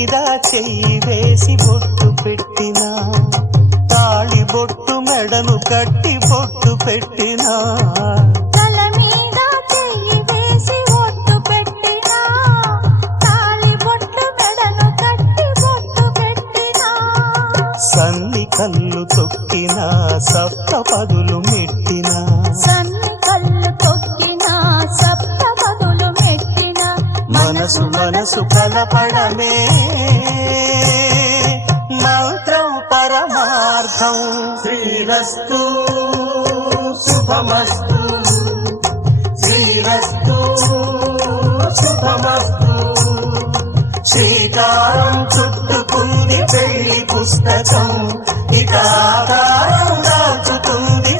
మీద చెయ్యి వేసి బొట్టు పెట్టినా, తాళి బొట్టు మెడను కట్టి బొట్టు పెట్టినా, తల మీద చెయ్యి వేసి బొట్టు పెట్టినా, తాళి బొట్టు మెడను కట్టి బొట్టు పెట్టినా, సన్ని కళ్ళు తొక్కినా సప్త పదులు మెట్టినా, సన్ని కళ్ళు తొక్కినా సప్త పదులు మెట్టినా, మనసు మనసు కలపడమే మంత్రం పరమార్థం. శ్రీరస్తు శుభమస్తు, శ్రీరస్తు శుభమస్తు. శ్రీకారం చుట్టుకుంది పెళ్లి పుస్తకం, ఇక ఆకారం దాచుతుంది